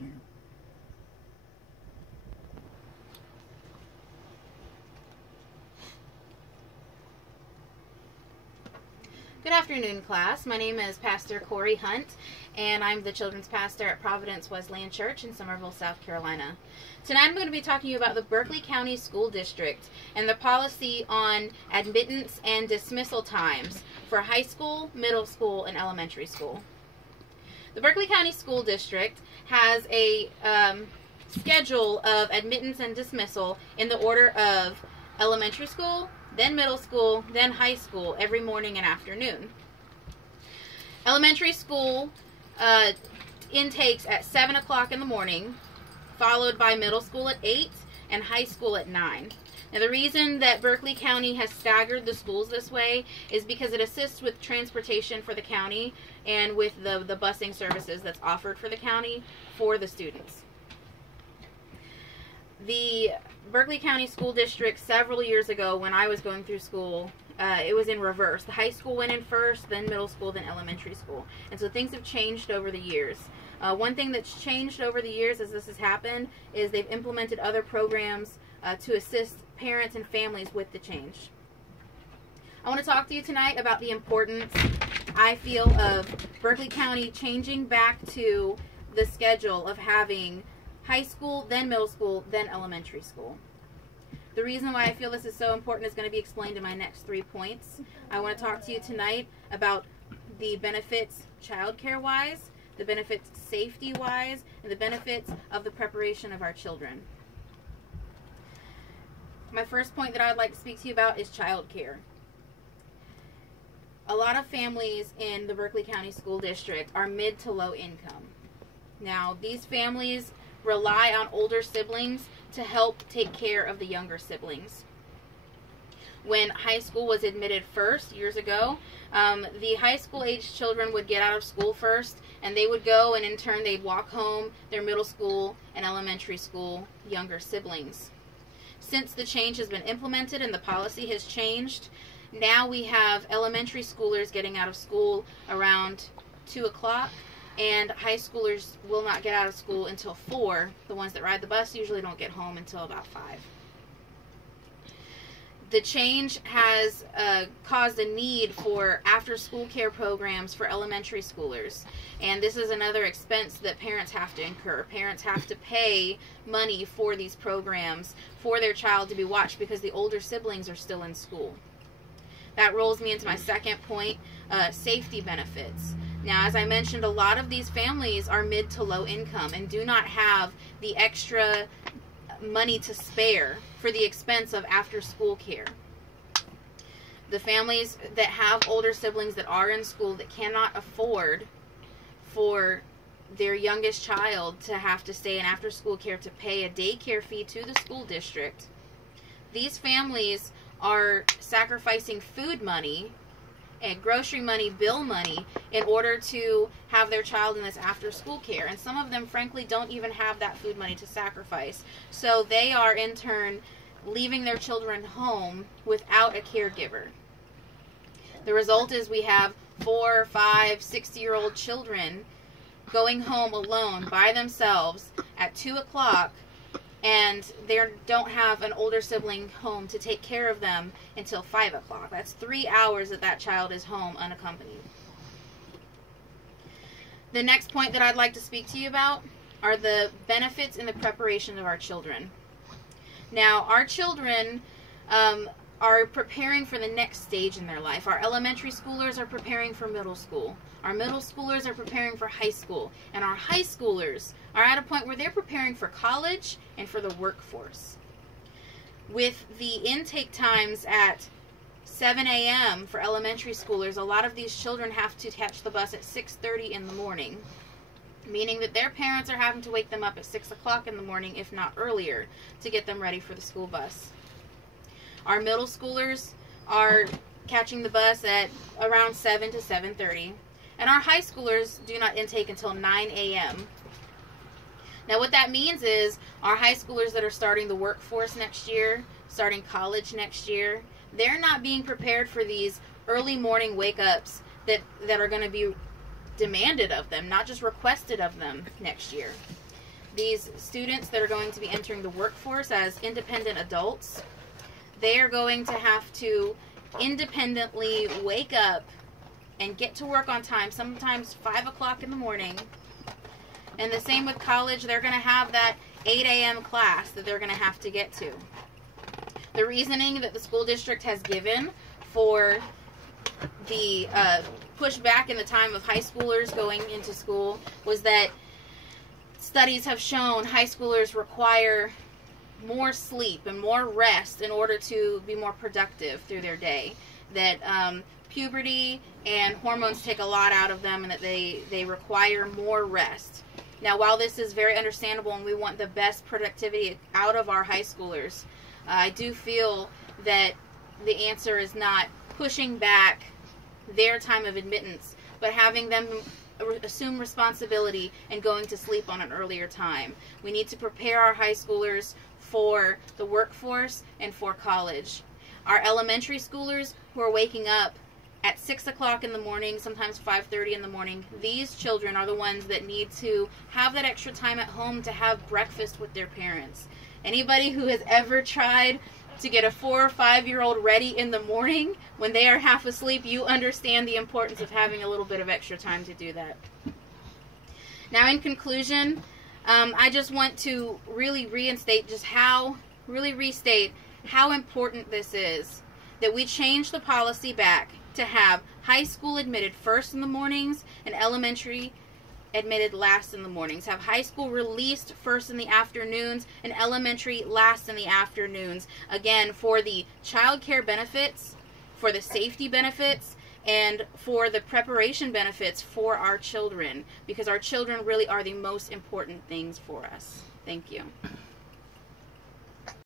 do. Good afternoon, class. My name is Pastor Corey Hunt, and I'm the children's pastor at Providence Wesleyan Church in Somerville, South Carolina. Tonight I'm going to be talking to you about the Berkeley County School District and the policy on admittance and dismissal times for high school, middle school, and elementary school. The Berkeley County School District has a schedule of admittance and dismissal in the order of elementary school, then middle school, then high school, every morning and afternoon. Elementary school intakes at 7 o'clock in the morning, followed by middle school at 8 and high school at 9. Now, the reason that Berkeley County has staggered the schools this way is because it assists with transportation for the county and with the busing services that's offered for the county for the students. The Berkeley County School District, several years ago when I was going through school, it was in reverse. The high school went in first, then middle school, then elementary school. And so things have changed over the years. One thing that's changed over the years as this has happened is they've implemented other programs to assist parents and families with the change. I want to talk to you tonight about the importance, I feel, of Berkeley County changing back to the schedule of having high school, then middle school, then elementary school. The reason why I feel this is so important is going to be explained in my next 3 points. I want to talk to you tonight about the benefits childcare-wise, the benefits safety-wise, and the benefits of the preparation of our children. My first point that I would like to speak to you about is childcare. A lot of families in the Berkeley County School District are mid to low income. Now, these families rely on older siblings to help take care of the younger siblings. When high school was admitted first, years ago, the high school age children would get out of school first, and they would go, and in turn they'd walk home their middle school and elementary school younger siblings. Since the change has been implemented and the policy has changed, now we have elementary schoolers getting out of school around 2 o'clock, and high schoolers will not get out of school until 4. The ones that ride the bus usually don't get home until about 5. The change has caused a need for after-school care programs for elementary schoolers. And this is another expense that parents have to incur. Parents have to pay money for these programs for their child to be watched because the older siblings are still in school. That rolls me into my second point, safety benefits. Now, as I mentioned, a lot of these families are mid to low income and do not have the extra money to spare for the expense of after-school care. The families that have older siblings that are in school that cannot afford for their youngest child to have to stay in after-school care to pay a daycare fee to the school district, these families are sacrificing food money and grocery money, bill money, in order to have their child in this after-school care. And some of them, frankly, don't even have that food money to sacrifice. So they are, in turn, leaving their children home without a caregiver. The result is we have 4, 5, 6-year-old children going home alone by themselves at 2 o'clock, and they don't have an older sibling home to take care of them until 5 o'clock. That's 3 hours that child is home unaccompanied. The next point that I'd like to speak to you about are the benefits in the preparation of our children. Now, our children are preparing for the next stage in their life. Our elementary schoolers are preparing for middle school. Our middle schoolers are preparing for high school. And our high schoolers are at a point where they're preparing for college and for the workforce. With the intake times at 7 a.m. for elementary schoolers, a lot of these children have to catch the bus at 6:30 in the morning, meaning that their parents are having to wake them up at 6 o'clock in the morning, if not earlier, to get them ready for the school bus. Our middle schoolers are catching the bus at around 7 to 7:30, and our high schoolers do not intake until 9 a.m. Now, what that means is our high schoolers that are starting the workforce next year, starting college next year, they're not being prepared for these early morning wake-ups that are going to be demanded of them, not just requested of them next year. these students that are going to be entering the workforce as independent adults, they are going to have to independently wake up and get to work on time, sometimes 5 o'clock in the morning. And the same with college, they're going to have that 8 a.m. class that they're going to have to get to. The reasoning that the school district has given for the pushback in the time of high schoolers going into school was that studies have shown high schoolers require more sleep and more rest in order to be more productive through their day. That puberty and hormones take a lot out of them, and that they require more rest. Now, while this is very understandable and we want the best productivity out of our high schoolers, I do feel that the answer is not pushing back their time of admittance, but having them assume responsibility and going to sleep on an earlier time. We need to prepare our high schoolers for the workforce and for college. Our elementary schoolers who are waking up at 6 o'clock in the morning, sometimes 5:30 in the morning, these children are the ones that need to have that extra time at home to have breakfast with their parents. Anybody who has ever tried to get a 4 or 5-year-old ready in the morning when they are half asleep, you understand the importance of having a little bit of extra time to do that. Now, in conclusion, I just want to really restate how important this is, that we change the policy back to have high school admitted first in the mornings and elementary admitted last in the mornings. Have high school released first in the afternoons and elementary last in the afternoons. Again, for the child care benefits, for the safety benefits, and for the preparation benefits for our children, because our children really are the most important things for us. Thank you.